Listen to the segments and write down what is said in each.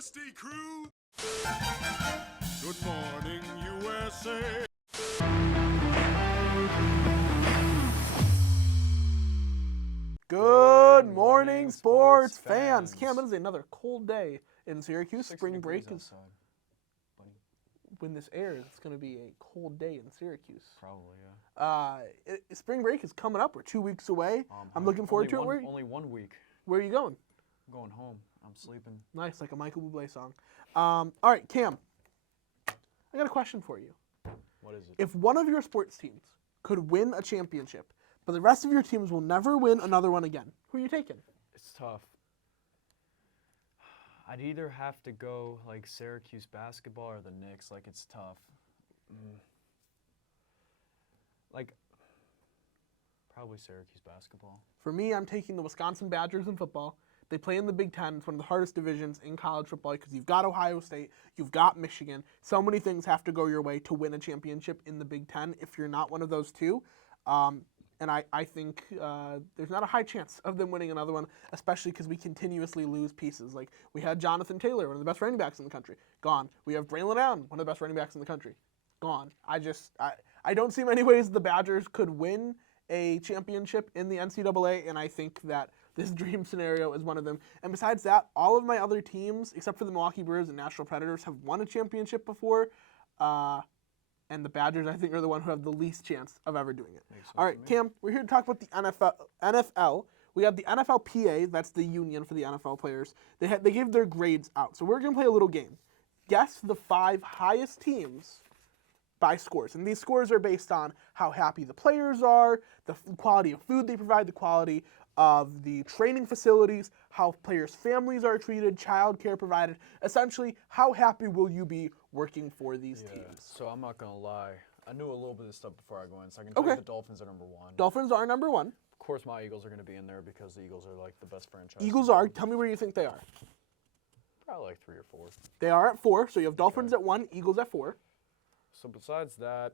Dusty Crew. Good morning, USA. Good morning, sports fans. Cam, it is another cold day in Syracuse. Spring break is when this airs. It's going to be a cold day in Syracuse. Probably, yeah. Spring break is coming up. We're 2 weeks away. I'm looking forward to it. Only 1 week. Where are you going? I'm going home. I'm sleeping. Nice, like a Michael Bublé song. All right, Cam. I got a question for you. What is it? If one of your sports teams could win a championship, but the rest of your teams will never win another one again, who are you taking? It's tough. I'd either have to go like Syracuse basketball or the Knicks. Like, it's tough. Like, probably Syracuse basketball. For me, I'm taking the Wisconsin Badgers in football. They play in the Big Ten. It's one of the hardest divisions in college football because you've got Ohio State, you've got Michigan. So many things have to go your way to win a championship in the Big Ten if you're not one of those two. And I think there's not a high chance of them winning another one, especially because we continuously lose pieces. Like, we had Jonathan Taylor, one of the best running backs in the country, gone. We have Braylon Allen, one of the best running backs in the country, gone. I don't see many ways the Badgers could win a championship in the NCAA, and I think that this dream scenario is one of them. And besides that, all of my other teams, except for the Milwaukee Brewers and Nashville Predators, have won a championship before. And the Badgers, I think, are the one who have the least chance of ever doing it. All right, Cam, we're here to talk about the NFL. We have the NFLPA, that's the union for the NFL players. They gave their grades out. So we're going to play a little game. Guess the 5 highest teams by scores. And these scores are based on how happy the players are, the quality of food they provide, the quality of the training facilities, how players' families are treated, child care provided. Essentially, how happy will you be working for these teams? So I'm not going to lie. I knew a little bit of this stuff before I go in, so I can tell you the Dolphins are number 1. Dolphins are number 1. Of course, my Eagles are going to be in there because the Eagles are like the best franchise. Eagles are. Tell me where you think they are. Probably like 3 or 4. They are at 4, so you have Dolphins at 1, Eagles at 4. So besides that...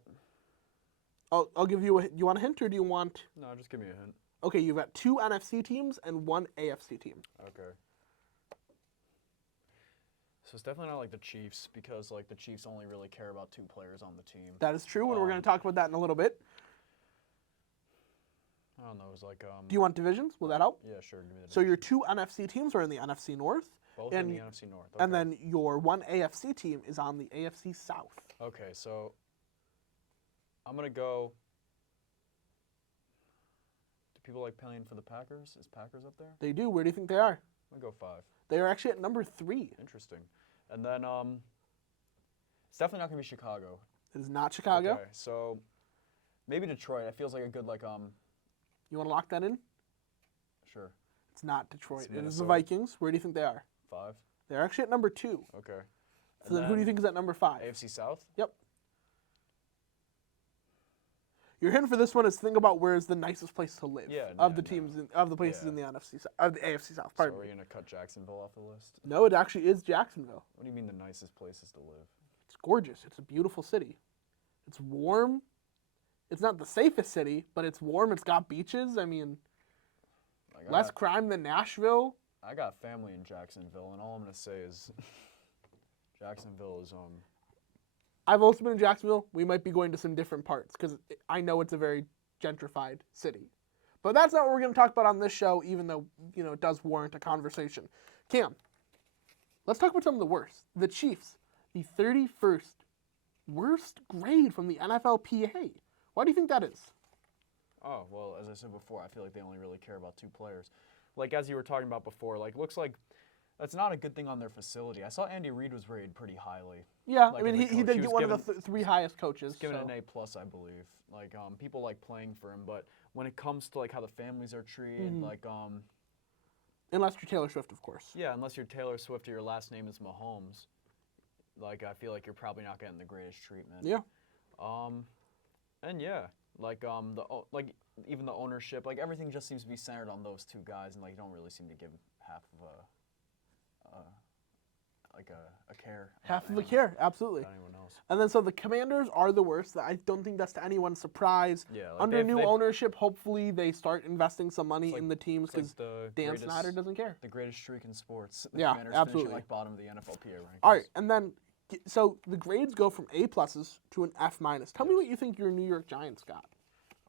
I'll give you you want a hint, or do you want... No, just give me a hint. Okay, you've got 2 NFC teams and 1 AFC team. Okay. So it's definitely not like the Chiefs because like the Chiefs only really care about 2 players on the team. That is true, and we're going to talk about that in a little bit. I don't know. It was like. Do you want divisions? Will that help? Yeah, sure. Give me the so your 2 NFC teams are in the NFC North. Both in the NFC North. Okay. And then your 1 AFC team is on the AFC South. Okay, so I'm gonna go. Do people like playing for the Packers? Is Packers up there? They do. Where do you think they are? I'm gonna go 5. They are actually at number 3. Interesting. And then it's definitely not gonna be Chicago. It is not Chicago. Okay, so maybe Detroit. It feels like a good like You want to lock that in? Sure. It's not Detroit. It's it is the Vikings. Where do you think they are? 5. They're actually at number 2. Okay. So then who do you think is at number 5? AFC South? Yep. Your hint for this one is think about where is the nicest place to live of the teams of the places in the NFC of the AFC South. Pardon So me. we're gonna cut Jacksonville off the list? No, it actually is Jacksonville. What do you mean the nicest places to live? It's gorgeous. It's a beautiful city. It's warm. It's not the safest city, but it's warm. It's got beaches. I mean, less crime than Nashville. I got family in Jacksonville, and all I'm gonna say is Jacksonville is I've also been in Jacksonville. We might be going to some different parts because I know it's a very gentrified city. But that's not what we're going to talk about on this show, even though, it does warrant a conversation. Cam, let's talk about some of the worst. The Chiefs, the 31st worst grade from the NFLPA. Why do you think that is? Oh, well, as I said before, I feel like they only really care about 2 players. Like, as you were talking about before, like, looks like that's not a good thing on their facility. I saw Andy Reid was rated pretty highly. Yeah, like, I mean, he did get one of the 3 highest coaches. Given an A+, I believe. Like, people like playing for him, but when it comes to, like, how the families are treated, like, unless you're Taylor Swift, of course. Yeah, unless you're Taylor Swift or your last name is Mahomes. Like, I feel like you're probably not getting the greatest treatment. Yeah. And yeah, like, even the ownership, like, everything just seems to be centered on those 2 guys, and, like, you don't really seem to give half of like a care. Half of a care, absolutely. About anyone else. And then so the Commanders are the worst. I don't think that's to anyone's surprise. Yeah, like Under new ownership, hopefully they start investing some money like- in the teams because Dan Snyder doesn't care. The greatest streak in sports. The Yeah, Commanders absolutely. finishing like bottom of the NFLPA rankings. All right, and then so the grades go from A pluses to an F minus. Tell me what you think your New York Giants got.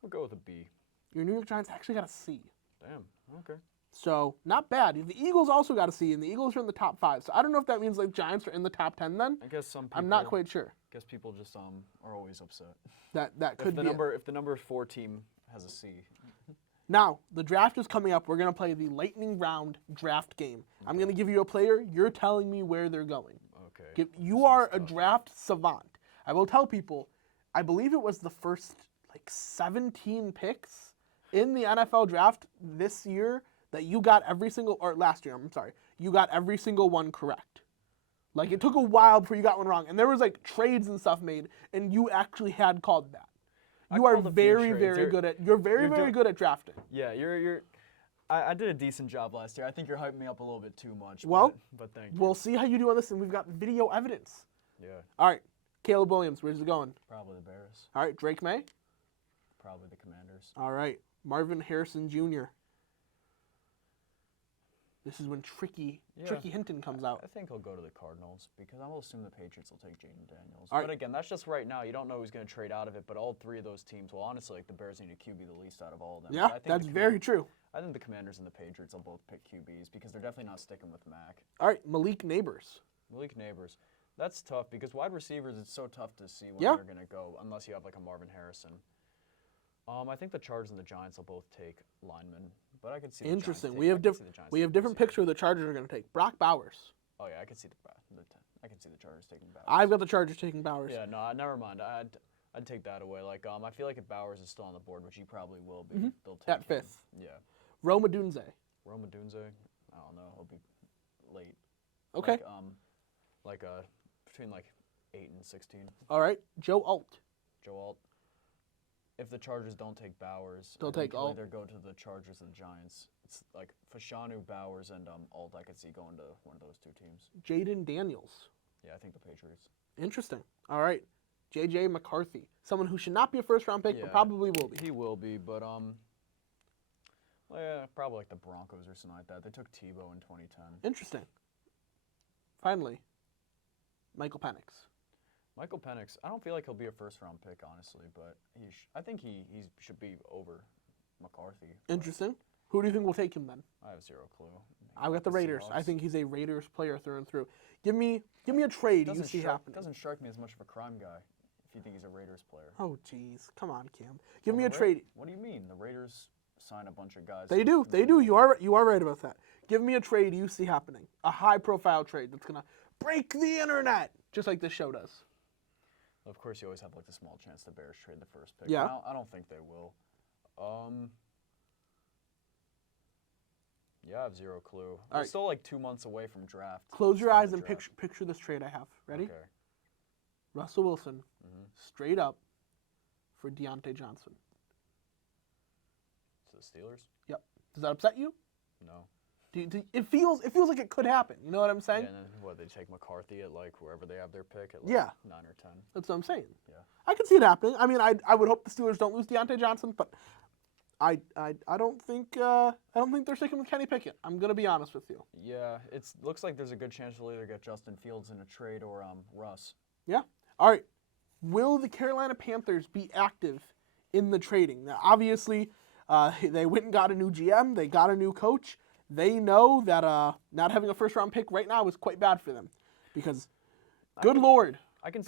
We'll go with a B. Your New York Giants actually got a C. Damn. Okay. So not bad. The Eagles also got a C, and the Eagles are in the top 5. So I don't know if that means like Giants are in the top 10 then. I guess some people. I'm not quite sure. Guess people just are always upset. That could be. If the number 4 team has a C. Now, the draft is coming up. We're going to play the lightning round draft game. I'm going to give you a player. You're telling me where they're going. Okay. You are a draft savant. I will tell people, I believe it was the first like 17 picks in the NFL draft this year that you got every single, or last year, I'm sorry, you got every single one correct. Like it took a while before you got one wrong. And there was like trades and stuff made, and you actually had called that. You are very, very good at. You're very good at drafting. Yeah, you're. I did a decent job last year. I think you're hyping me up a little bit too much. Well, but thank you. We'll see how you do on this, and we've got video evidence. Yeah. All right, Caleb Williams, where's it going? Probably the Bears. All right, Drake May. Probably the Commanders. All right, Marvin Harrison Jr. This is when Tricky Hinton comes out. I think he'll go to the Cardinals because I will assume the Patriots will take Jaden Daniels. All right. But again, that's just right now. You don't know who's going to trade out of it. But all 3 of those teams, well, honestly, like the Bears need a QB the least out of all of them. Yeah, But I think that's very true. I think the Commanders and the Patriots will both pick QBs because they're definitely not sticking with Mac. All right, Malik Neighbors. Malik Neighbors. That's tough because wide receivers, it's so tough to see when they're going to go unless you have like a Marvin Harrison. I think the Chargers and the Giants will both take linemen, but I could see. Interesting. The We have different picks who the Chargers are going to take. Brock Bowers. Oh yeah, I could see I could see the Chargers taking Bowers. I've got the Chargers taking Bowers. Yeah, no, never mind. I'd take that away. Like, I feel like if Bowers is still on the board, which he probably will be, they'll take At him. 5th. Yeah. Roma Dunze. Roma Dunze. I don't know. He'll be late. Okay. Like between like 8 and 16. All right, Joe Alt. Joe Alt. If the Chargers don't take Bowers, they'll take Alt. Either go to the Chargers or the Giants. It's like Fashanu, Bowers, and Alt. I could see going to one of those 2 teams. Jaden Daniels. Yeah, I think the Patriots. Interesting. All right, J.J. McCarthy, someone who should not be a first-round pick, but probably will be. He will be, but yeah, probably like the Broncos or something like that. They took Tebow in 2010. Interesting. Finally, Michael Penix. Michael Penix, I don't feel like he'll be a first-round pick, honestly, but I think he should be over McCarthy. Interesting. Who do you think will take him then? I have 0 clue. I've got the Raiders. I think he's a Raiders player through and through. Give me a trade you see happening. Doesn't strike me as much of a crime guy if you think he's a Raiders player. Oh, jeez. Come on, Cam. Give me a trade. What do you mean? The Raiders sign a bunch of guys. They do. They do. You are right about that. Give me a trade you see happening. A high-profile trade that's going to break the internet, just like this show does. Of course, you always have like the small chance the Bears trade the first pick. Yeah. I don't think they will. Yeah, I have 0 clue. We're still like 2 months away from draft. Close your eyes and picture this trade I have. Ready? Okay. Russell Wilson, straight up for Deontay Johnson. To the Steelers? Yep. Does that upset you? No. It feels like it could happen. You know what I'm saying? Yeah, and then what, they take McCarthy at like wherever they have their pick at like 9 or 10. That's what I'm saying. Yeah. I can see it happening. I mean, I would hope the Steelers don't lose Deontay Johnson, but I don't think they're sticking with Kenny Pickett. I'm gonna be honest with you. Yeah, it looks like there's a good chance we'll either get Justin Fields in a trade or Russ. Yeah. All right. Will the Carolina Panthers be active in the trading? Now, obviously, they went and got a new GM. They got a new coach. They know that not having a first-round pick right now is quite bad for them because, Lord,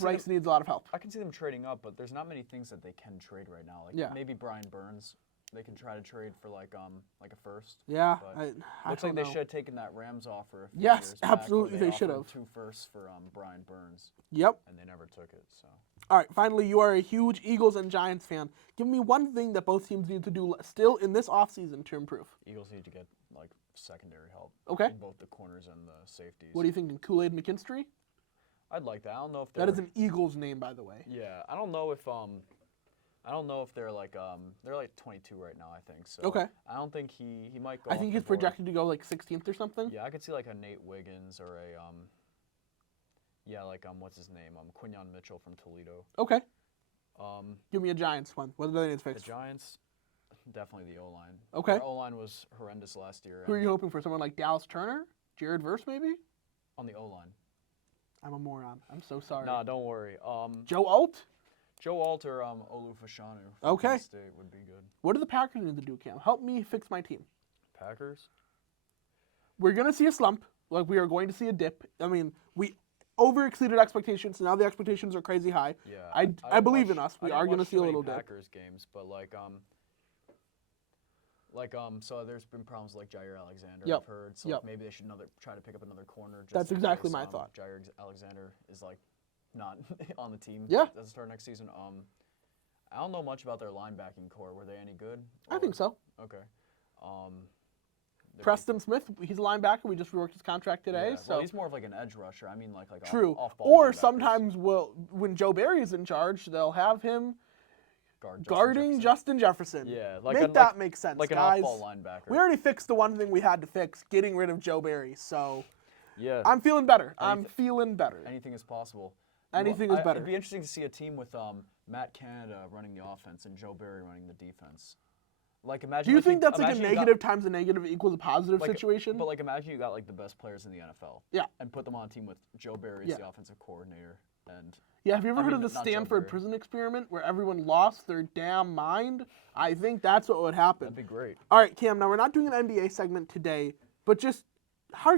Bryce needs a lot of help. I can see them trading up, but there's not many things that they can trade right now. Like maybe Brian Burns, they can try to trade for like a first. Yeah, I looks like they should have taken that Rams offer. A few yes, years back absolutely, where they should have. 2 firsts for Brian Burns. Yep. And they never took it. So. All right, finally, you are a huge Eagles and Giants fan. Give me one thing that both teams need to do still in this offseason to improve. Eagles need to get like secondary help. Okay. In both the corners and the safeties. What do you think, Kool-Aid McKinstry? I'd like that. I don't know if that is an Eagles name, by the way. Yeah, I don't know if they're like they're like 22 right now. I think so. Okay. I don't think he might go. I think he's projected to go like 16th or something. Yeah, I could see like a Nate Wiggins or Yeah, like what's his name? Quinyon Mitchell from Toledo. Okay. Um, Give me a Giants one. What do they need to the fix? Giants, definitely the O-line. Okay. Their O-line was horrendous last year. Who are and you hoping for? Someone like Dallas Turner? Jared Verse, maybe? on the O-line? I'm a moron. I'm so sorry. Nah, don't worry. Joe Alt? Joe Alt or Olu Fashanu from Okay. Penn State would be good. What do the Packers need to do, Cam? Help me fix my team. Packers? We're going to see a slump. Like, we are going to see a dip. I mean, we overexceeded expectations. Now the expectations are crazy high. Yeah. I believe in us. We are going to see a little dip. Packers games, but so there's been problems like Jair Alexander. Yep. I've heard. So Yep. like, maybe they should try to pick up another corner. Just That's in exactly case, my thought. Jair Alexander is like not on the team. Yeah. At the start of next season. I don't know much about their linebacking core. Were they any good? I think so. Okay. Preston Smith, he's a linebacker. We just reworked his contract today. Yeah, So well, he's more of like an edge rusher. I mean, like true. off-ball Or linebackers. sometimes when Joe Barry's in charge, they'll have him Justin guarding Jefferson. Justin Jefferson. Yeah, make that make sense, like guys. an off-ball linebacker. We already fixed the one thing we had to fix, getting rid of Joe Barry. So yeah, I'm feeling better. I'm feeling better. anything is possible. Anything is better. It'd be interesting to see a team with Matt Canada running the offense and Joe Barry running the defense. Like imagine. Do you think that's like a imagine you got- negative times a negative equals a positive like, situation? But like imagine you got like the best players in the NFL. Yeah. And put them on a team with Joe Barry as Yeah. the offensive coordinator and. Yeah, have you ever I heard mean, of the not Joe Stanford Barry. prison experiment where everyone lost their damn mind? I think that's what would happen. That'd be great. All right, Cam, now we're not doing an NBA segment today, but just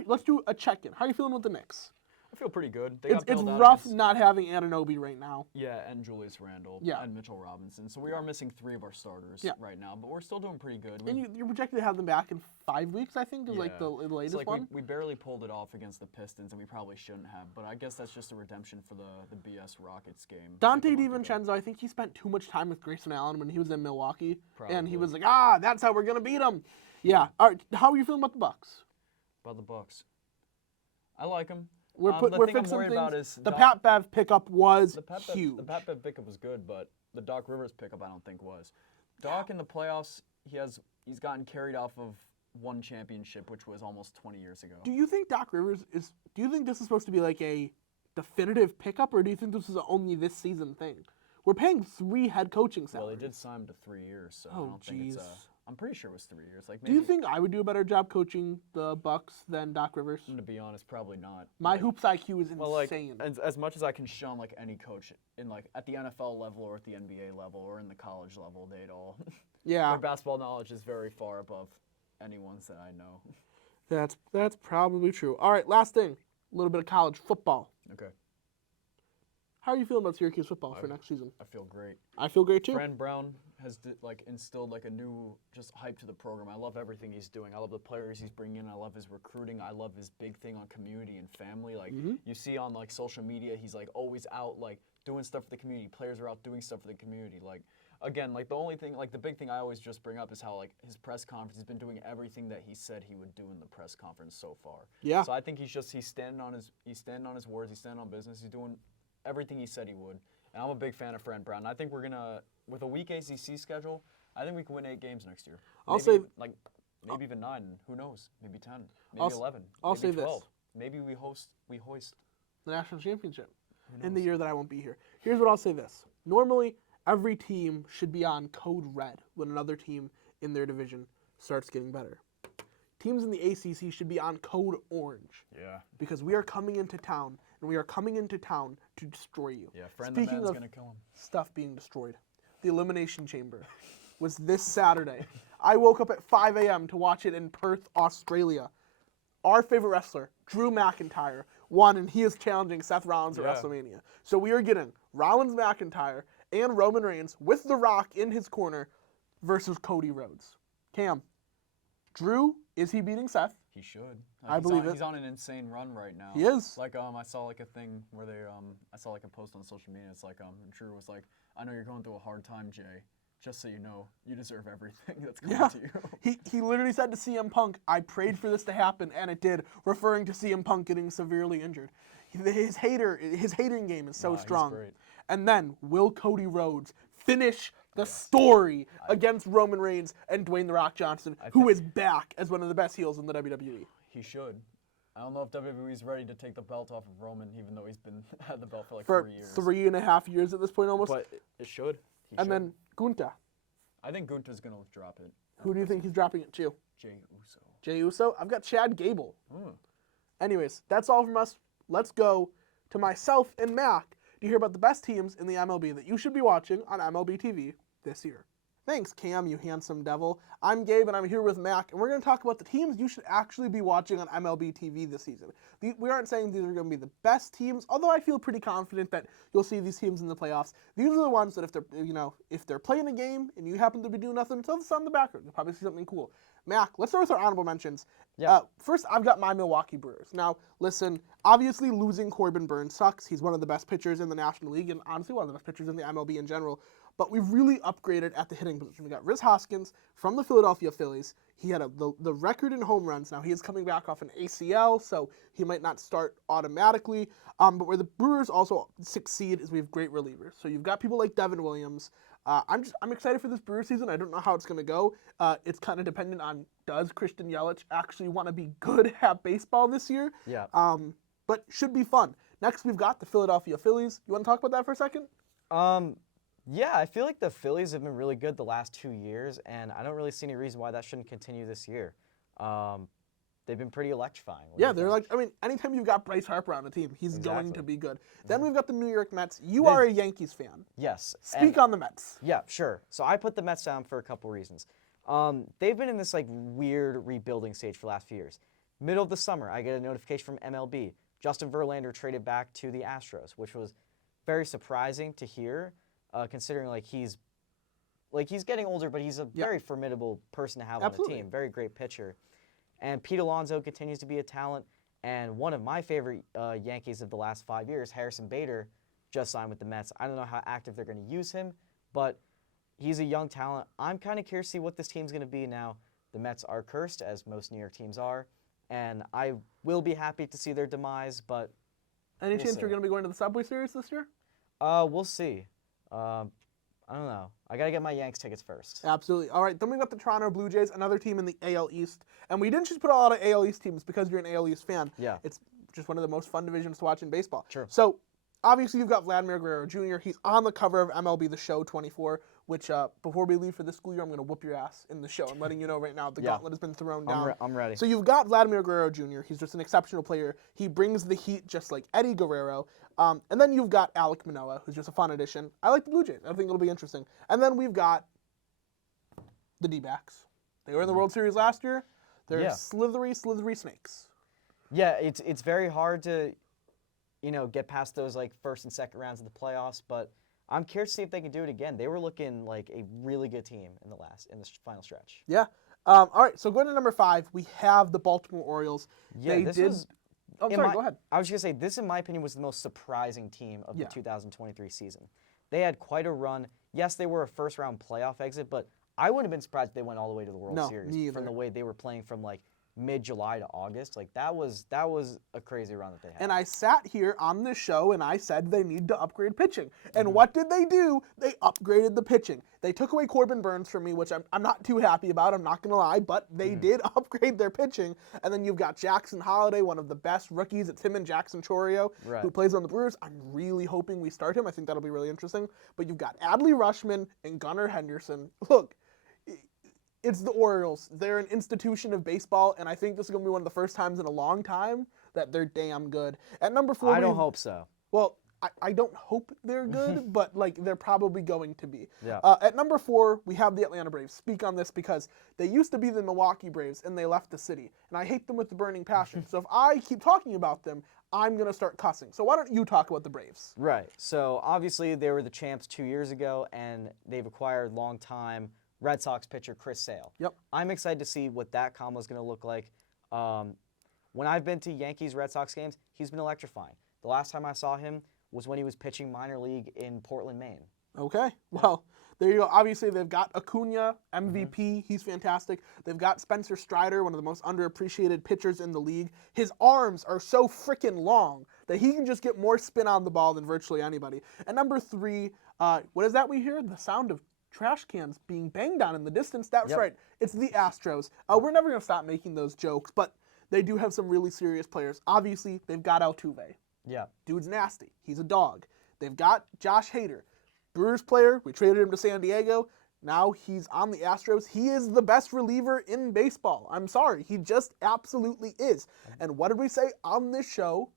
let's do a check-in. How are you feeling with the Knicks? I feel pretty good. It's rough not having Anunoby right now. Yeah, and Julius Randle. Yeah. And Mitchell Robinson. So we are missing 3 of our starters Yeah. right now, but we're still doing pretty good. And you're projected to have them back in 5 weeks, I think, is like the It's latest like one. we barely pulled it off against the Pistons, and we probably shouldn't have. But I guess that's just a redemption for the BS Rockets game. Dante like a month ago. DiVincenzo, I think he spent too much time with Grayson Allen when he was in Milwaukee. And he Probably. was like, that's how we're going to beat them. Yeah. All right, how are you feeling about the Bucks? About the Bucks. I like them. We're the thing I'm fixing worried about things. is The Doc- Pat Bev pickup was the Pat huge. The Pat Bev pickup was good, but the Doc Rivers pickup I don't think was. Doc in the playoffs, he's gotten carried off of one championship, which was almost 20 years ago. Do you think Doc Rivers do you think this is supposed to be like a definitive pickup, or do you think this is only this season thing? We're paying 3 head coaching Well, salaries. they did sign him to 3 years, so I Oh, don't think it's jeez. I'm pretty sure it was 3 years. Like, Do you maybe- think I would do a better job coaching the Bucks than Doc Rivers? To be honest, probably not. My Like, hoops IQ is well, like insane. as much as I can shun like any coach in like at the NFL level or at the NBA level or in the college level, they'd all Yeah, their basketball knowledge is very far above anyone's that I know. that's probably true. All right, last thing, a little bit of college football. Okay, How are you feeling about Syracuse football for next season? I feel great. I feel great too. Brand Brown has like instilled like a new just hype to the program. I love everything he's doing. I love the players he's bringing in. I love his recruiting. I love his big thing on community and family. Like you see on like social media, he's like always out like doing stuff for the community. Players are out doing stuff for the community. Like again, like the only thing, like the big thing I always just bring up is how like his press conference, he's been doing everything that he said he would do in the press conference so far. Yeah. So I think he's standing on his words. He's standing on business. He's doing everything he said he would. And I'm a big fan of Fran Brown. I think we're gonna, with a weak ACC schedule, I think we can win 8 games next year. Maybe even 9. Who knows? Maybe 10. Maybe 11. I'll maybe say this. 12. Maybe we hoist. The national championship in the year that I won't be here. Here's what I'll say this. Normally, every team should be on code red when another team in their division starts getting better. Teams in the ACC should be on code orange Yeah. because we are coming into town, and we are coming into town to destroy you. Yeah. Fran the Speaking man's of gonna kill him. stuff being destroyed, the Elimination Chamber was this Saturday. I woke up at 5 a.m. to watch it in Perth, Australia. Our favorite wrestler, Drew McIntyre, won, and he is challenging Seth Rollins at Yeah. WrestleMania. So we are getting Rollins, McIntyre, and Roman Reigns with The Rock in his corner versus Cody Rhodes. Cam, Drew, is he beating Seth? He should. I believe it. He's on an insane run right now. He is. Like I saw like a thing where I saw like a post on social media. It's like Drew was like, I know you're going through a hard time, Jay. Just so you know, you deserve everything that's coming Yeah. to you. He literally said to CM Punk, I prayed for this to happen, and it did, referring to CM Punk getting severely injured. His hating game is so Nah, he's strong. great. And then, will Cody Rhodes finish the story against Roman Reigns and Dwayne The Rock Johnson, who is back as one of the best heels in the WWE? He should. I don't know if WWE's ready to take the belt off of Roman, even though he's been had the belt for like For 3 years. 3.5 years at this point almost. But it should. He And should. then Gunther. I think Gunther's going to drop it. Who do you think he's dropping it to? Jey Uso. Jey Uso? I've got Chad Gable. Hmm. Anyways, that's all from us. Let's go to myself and Mac to hear about the best teams in the MLB that you should be watching on MLB TV this year. Thanks, Cam, you handsome devil. I'm Gabe, and I'm here with Mac, and we're going to talk about the teams you should actually be watching on MLB TV this season. We aren't saying these are going to be the best teams, although I feel pretty confident that you'll see these teams in the playoffs. These are the ones that if they're playing a game and you happen to be doing nothing, throw this on the background. You'll probably see something cool. Mac, let's start with our honorable mentions. Yeah. First, I've got my Milwaukee Brewers. Now, listen, obviously losing Corbin Burns sucks. He's one of the best pitchers in the National League and honestly one of the best pitchers in the MLB in general. But we've really upgraded at the hitting position. We got Riz Hoskins from the Philadelphia Phillies. He had the record in home runs. Now, he is coming back off an ACL, so he might not start automatically. But where the Brewers also succeed is we have great relievers. So you've got people like Devin Williams. I'm excited for this Brewers season. I don't know how it's going to go. It's kind of dependent on does Christian Yelich actually want to be good at baseball this year. Yeah. But should be fun. Next, we've got the Philadelphia Phillies. You want to talk about that for a second? Yeah, I feel like the Phillies have been really good the last 2 years, and I don't really see any reason why that shouldn't continue this year. They've been pretty electrifying. Yeah, they're like, anytime you've got Bryce Harper on the team, he's going Exactly. to be good. Then we've got the New York Mets. You are a Yankees fan. Yes. Speak on the Mets. Yeah, sure. So I put the Mets down for a couple reasons. They've been in this like weird rebuilding stage for the last few years. Middle of the summer, I get a notification from MLB. Justin Verlander traded back to the Astros, which was very surprising to hear, considering he's getting older, but he's a very formidable person to have Absolutely. on the team. Very great pitcher. And Pete Alonso continues to be a talent. And one of my favorite Yankees of the last 5 years, Harrison Bader, just signed with the Mets. I don't know how active they're going to use him, but he's a young talent. I'm kind of curious to see what this team's going to be now. The Mets are cursed, as most New York teams are, and I will be happy to see their demise, but Any we'll chance see. you're going to be going to the Subway Series this year? We'll see. I don't know. I got to get my Yanks tickets first. Absolutely. All right, then we've got the Toronto Blue Jays, another team in the AL East. And we didn't just put a lot of AL East teams because you're an AL East fan. Yeah. It's just one of the most fun divisions to watch in baseball. Sure. So, obviously, you've got Vladimir Guerrero Jr. He's on the cover of MLB The Show 24, which, before we leave for this school year, I'm going to whoop your ass in the show. I'm letting you know right now the gauntlet has been thrown down. I'm ready. So you've got Vladimir Guerrero Jr. He's just an exceptional player. He brings the heat just like Eddie Guerrero. And then you've got Alek Manoah, who's just a fun addition. I like the Blue Jays. I think it'll be interesting. And then we've got the D-backs. They were in the World Series last year. They're Yeah. slithery snakes. Yeah, it's very hard to, get past those first and second rounds of the playoffs, but I'm curious to see if they can do it again. They were looking like a really good team in the final stretch. Yeah. All right, so going to number 5, we have the Baltimore Orioles. Yeah, they this did. was. Oh, sorry, go ahead. I was just gonna say this, in my opinion, was the most surprising team of Yeah. the 2023 season. They had quite a run. Yes, they were a first-round playoff exit, but I wouldn't have been surprised if they went all the way to the World No, Series me from either. the way they were playing from mid-July to August. That was a crazy run that they had. And I sat here on this show and I said they need to upgrade pitching. And Mm-hmm. what did they do? They upgraded the pitching. They took away Corbin Burns from me, which I'm not too happy about, I'm not going to lie, but they Mm-hmm. did upgrade their pitching. And then you've got Jackson Holliday, one of the best rookies. It's him and Jackson Chorio, Right. who plays on the Brewers. I'm really hoping we start him. I think that'll be really interesting. But you've got Adley Rutschman and Gunnar Henderson. Look, it's the Orioles. They're an institution of baseball, and I think this is going to be one of the first times in a long time that they're damn good. At number 4, I don't hope so. Well, I don't hope they're good, but they're probably going to be. Yeah. At number 4, we have the Atlanta Braves. Speak on this because they used to be the Milwaukee Braves, and they left the city. And I hate them with the burning passion. So if I keep talking about them, I'm going to start cussing. So why don't you talk about the Braves? Right. So obviously they were the champs 2 years ago, and they've acquired longtime Red Sox pitcher Chris Sale. Yep. I'm excited to see what that combo is going to look like. When I've been to Yankees-Red Sox games, he's been electrifying. The last time I saw him was when he was pitching minor league in Portland, Maine. Okay, well, there you go. Obviously, they've got Acuna, MVP. He's fantastic. They've got Spencer Strider, one of the most underappreciated pitchers in the league. His arms are so freaking long that he can just get more spin on the ball than virtually anybody. And number 3, what is that we hear? The sound of trash cans being banged on in the distance. That's Yep. right. It's the Astros. We're never going to stop making those jokes, but they do have some really serious players. Obviously, they've got Altuve. Yeah. Dude's nasty. He's a dog. They've got Josh Hader. Brewers player. We traded him to San Diego. Now he's on the Astros. He is the best reliever in baseball. I'm sorry. He just absolutely is. And what did we say on this show?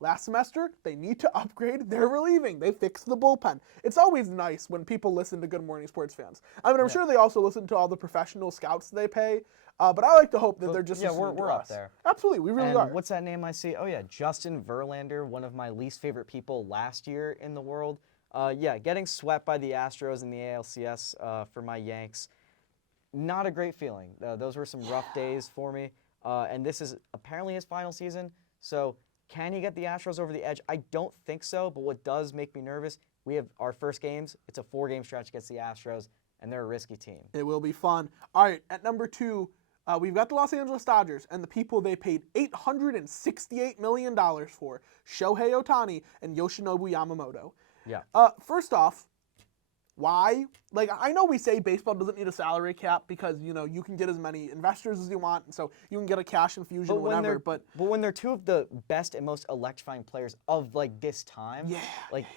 Last semester, they need to upgrade their relieving. They fixed the bullpen. It's always nice when people listen to Good Morning Sports fans. I mean, I'm sure they also listen to all the professional scouts they pay, but I like to hope that they're just listening to we're us. up there. Absolutely, we really And are. what's that name I see? Oh, yeah, Justin Verlander, one of my least favorite people last year in the world. Getting swept by the Astros in the ALCS for my Yanks, not a great feeling. Those were some rough days for me, and this is apparently his final season, so can he get the Astros over the edge? I don't think so, but what does make me nervous, we have our first games. It's a 4-game stretch against the Astros, and they're a risky team. It will be fun. All right, at number 2, we've got the Los Angeles Dodgers and the people they paid $868 million for, Shohei Ohtani and Yoshinobu Yamamoto. Yeah. First off, why? Like, I know we say baseball doesn't need a salary cap because, you can get as many investors as you want, and so you can get a cash infusion whenever, but when they're two of the best and most electrifying players of, this time,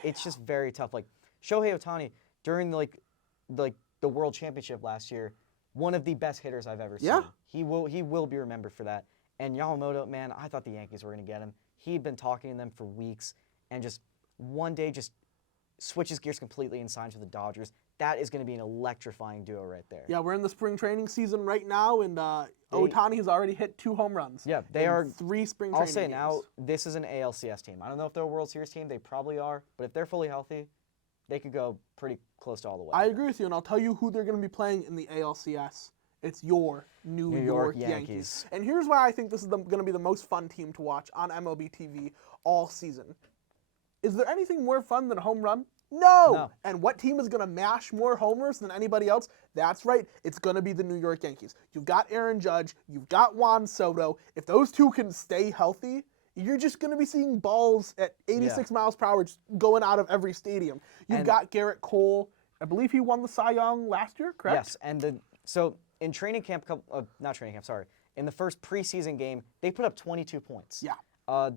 it's just very tough. Like, Shohei Ohtani, during, the World Championship last year, one of the best hitters I've ever seen. He will be remembered for that. And Yamamoto, man, I thought the Yankees were going to get him. He'd been talking to them for weeks, and just one day just switches gears completely and signs with the Dodgers. That is going to be an electrifying duo right there. Yeah, we're in the spring training season right now, and Ohtani has already hit 2 home runs. Yeah, they are 3 spring I'll training say games. now, this is an ALCS team. I don't know if they're a World Series team. They probably are. But if they're fully healthy, they could go pretty close to all the way. I agree with you, and I'll tell you who they're going to be playing in the ALCS. It's your New York Yankees. And here's why I think this is going to be the most fun team to watch on MLB TV all season. Is there anything more fun than a home run? No. And what team is going to mash more homers than anybody else? That's right. It's going to be the New York Yankees. You've got Aaron Judge. You've got Juan Soto. If those two can stay healthy, you're just going to be seeing balls at 86 miles per hour just going out of every stadium. You've got Garrett Cole. I believe he won the Cy Young last year, correct? Yes. And so in training camp, in the first preseason game, they put up 22 points. Yeah.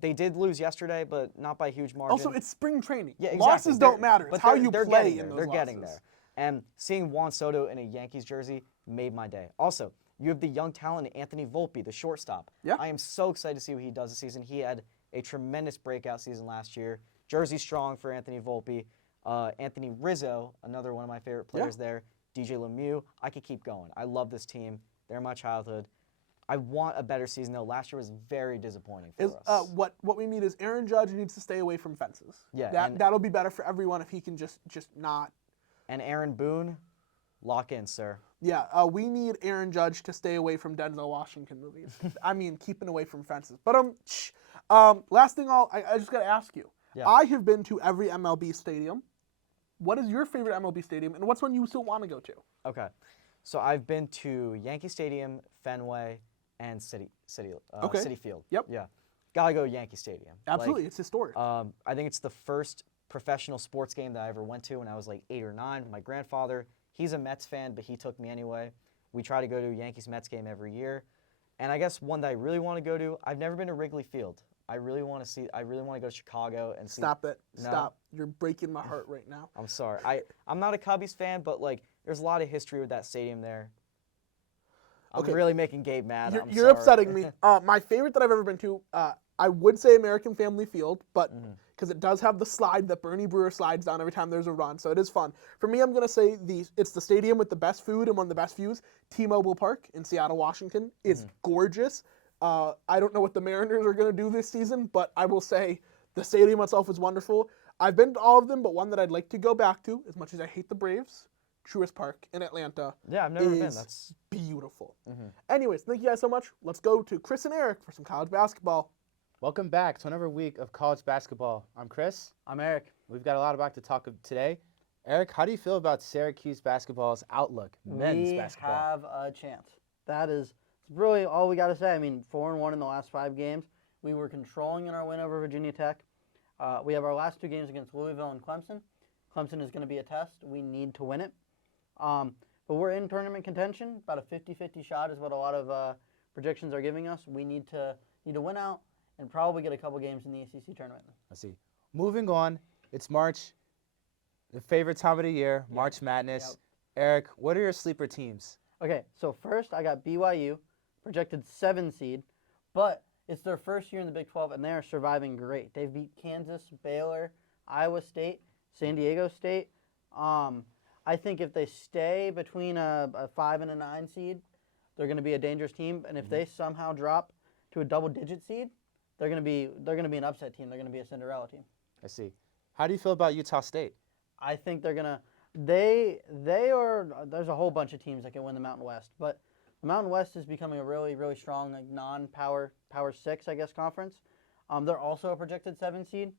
They did lose yesterday, but not by a huge margin. Also, it's spring training. Yeah, exactly. Losses don't matter. It's how you they're play getting in there. those They're losses. getting there. And seeing Juan Soto in a Yankees jersey made my day. Also, you have the young talent Anthony Volpe, the shortstop. Yeah. I am so excited to see what he does this season. He had a tremendous breakout season last year. Jersey strong for Anthony Volpe. Anthony Rizzo, another one of my favorite players there. DJ Lemieux. I could keep going. I love this team. They're my childhood. I want a better season, though. Last year was very disappointing for us. What we need is Aaron Judge needs to stay away from fences. Yeah, that'll be better for everyone if he can just not. And Aaron Boone, lock in, sir. Yeah, we need Aaron Judge to stay away from Denzel Washington movies. I mean, keeping away from fences. But last thing I just gotta ask you. Yeah. I have been to every MLB stadium. What is your favorite MLB stadium, and what's one you still want to go to? Okay, so I've been to Yankee Stadium, Fenway, and City Field. Yep. Yeah, gotta go Yankee Stadium. Absolutely, it's historic. I think it's the first professional sports game that I ever went to when I was like 8 or 9. My grandfather, he's a Mets fan, but he took me anyway. We try to go to a Yankees-Mets game every year. And I guess one that I really want to go to, I've never been to Wrigley Field. I really want to go to Chicago and see. Stop it. No? Stop. You're breaking my heart right now. I'm sorry. I'm not a Cubbies fan, but there's a lot of history with that stadium there. I'm really making Gabe mad. You're upsetting me. My favorite that I've ever been to, I would say American Family Field, but because it does have the slide that Bernie Brewer slides down every time there's a run, so it is fun. For me, I'm going to say it's the stadium with the best food and one of the best views. T-Mobile Park in Seattle, Washington is gorgeous. I don't know what the Mariners are going to do this season, but I will say the stadium itself is wonderful. I've been to all of them, but one that I'd like to go back to, as much as I hate the Braves, Truist Park in Atlanta. Yeah, I've never been. That's beautiful. Anyways, thank you guys so much. Let's go to Chris and Eric for some college basketball. Welcome back to another week of college basketball. I'm Chris. I'm Eric. We've got a lot about to talk of today. Eric, how do you feel about Syracuse basketball's outlook, men's basketball? We have a chance. That is really all we got to say. I mean, 4-1 in the last 5 games. We were controlling in our win over Virginia Tech. We have our last 2 games against Louisville and Clemson. Clemson is going to be a test. We need to win it. But we're in tournament contention. About a 50-50 shot is what a lot of predictions are giving us, we need to win out and probably get a couple games in the ACC tournament. Let's see. Moving on, it's March, the favorite time of the year, March Madness. Yep. Eric, what are your sleeper teams? Okay, so first I got BYU, projected 7 seed, but it's their first year in the Big 12 and they are surviving great. They've beat Kansas, Baylor, Iowa State, San Diego State. I think if they stay between a 5 and a 9 seed, they're going to be a dangerous team. And if they somehow drop to a double-digit seed, they're going to be an upset team. They're going to be a Cinderella team. I see. How do you feel about Utah State? I think they're going to they are. There's a whole bunch of teams that can win the Mountain West, but the Mountain West is becoming a really, really strong like non-power Power 6, I guess, conference. They're also a projected 7 seed,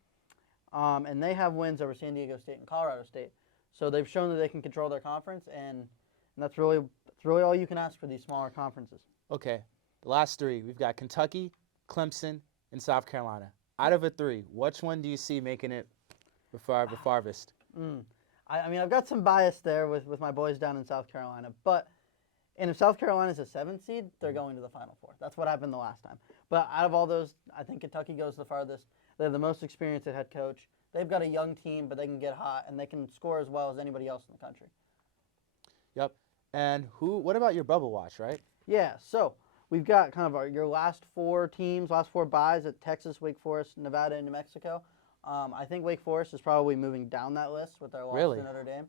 and they have wins over San Diego State and Colorado State. So they've shown that they can control their conference, and that's really all you can ask for these smaller conferences. Okay, the last 3. We've got Kentucky, Clemson, and South Carolina. Out of the 3, which one do you see making it the farthest? I mean, I've got some bias there with my boys down in South Carolina, but and if South Carolina's a 7 seed, they're going to the Final Four. That's what happened the last time. But out of all those, I think Kentucky goes the farthest. They have the most experience at head coach. They've got a young team, but they can get hot, and they can score as well as anybody else in the country. Yep. And what about your bubble watch, right? Yeah, so we've got kind of your last 4 teams, last 4 buys at Texas, Wake Forest, Nevada, and New Mexico. I think Wake Forest is probably moving down that list with their loss to Notre Dame.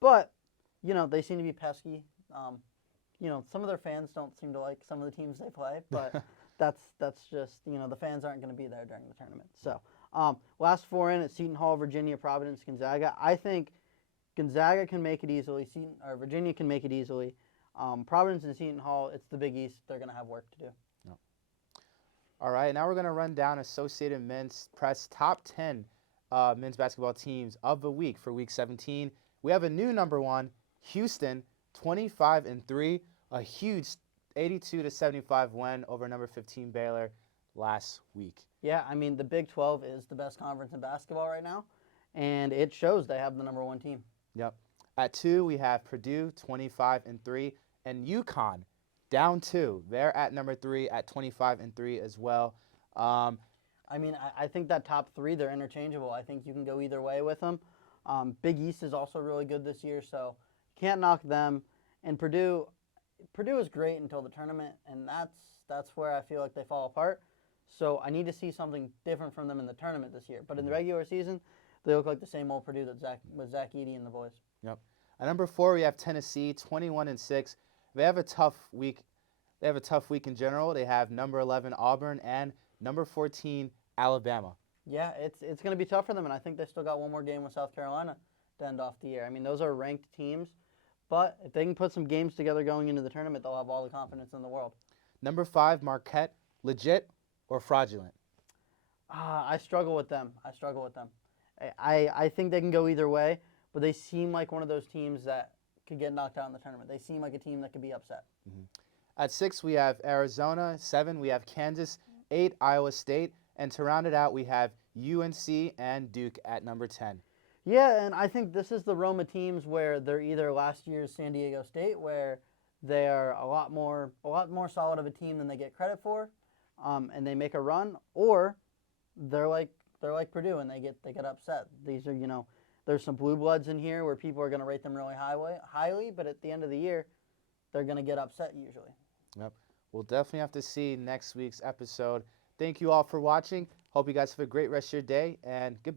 But, they seem to be pesky. Some of their fans don't seem to like some of the teams they play, but that's just, the fans aren't going to be there during the tournament. So, last 4 in at Seton Hall, Virginia, Providence, Gonzaga. I think Gonzaga can make it easily. Virginia can make it easily. Providence and Seton Hall, it's the Big East. They're going to have work to do. Yep. All right, now we're going to run down Associated Men's Press top 10 men's basketball teams of the week for Week 17. We have a new number 1, Houston, 25-3, a huge 82-75 win over number 15 Baylor last week. Yeah, I mean, the Big 12 is the best conference in basketball right now, and it shows they have the number 1 team. Yep. At 2, we have Purdue, 25-3, and UConn, down 2. They're at number 3 at 25-3 as well. I mean, I think that top 3, they're interchangeable. I think you can go either way with them. Big East is also really good this year, so can't knock them. And Purdue is great until the tournament, and that's where I feel like they fall apart. So I need to see something different from them in the tournament this year. But in the regular season, they look like the same old Purdue that with Zach Edey and the boys. Yep. At number 4, we have Tennessee, 21-6. They have a tough week. They have a tough week in general. They have number 11 Auburn and number 14 Alabama. Yeah, it's going to be tough for them, and I think they still got one more game with South Carolina to end off the year. I mean, those are ranked teams, but if they can put some games together going into the tournament, they'll have all the confidence in the world. Number 5 Marquette, legit or fraudulent? I struggle with them. I think they can go either way, but they seem like one of those teams that could get knocked out in the tournament. They seem like a team that could be upset. Mm-hmm. At 6, we have Arizona. 7, we have Kansas. 8, Iowa State. And to round it out, we have UNC and Duke at number 10. Yeah, and I think this is the Roma teams where they're either last year's San Diego State, where they are a lot more solid of a team than they get credit for, and they make a run, or they're like Purdue and they get upset. These are there's some blue bloods in here where people are going to rate them really highly, but at the end of the year, they're going to get upset usually. Yep. We'll definitely have to see next week's episode. Thank you all for watching. Hope you guys have a great rest of your day, and goodbye.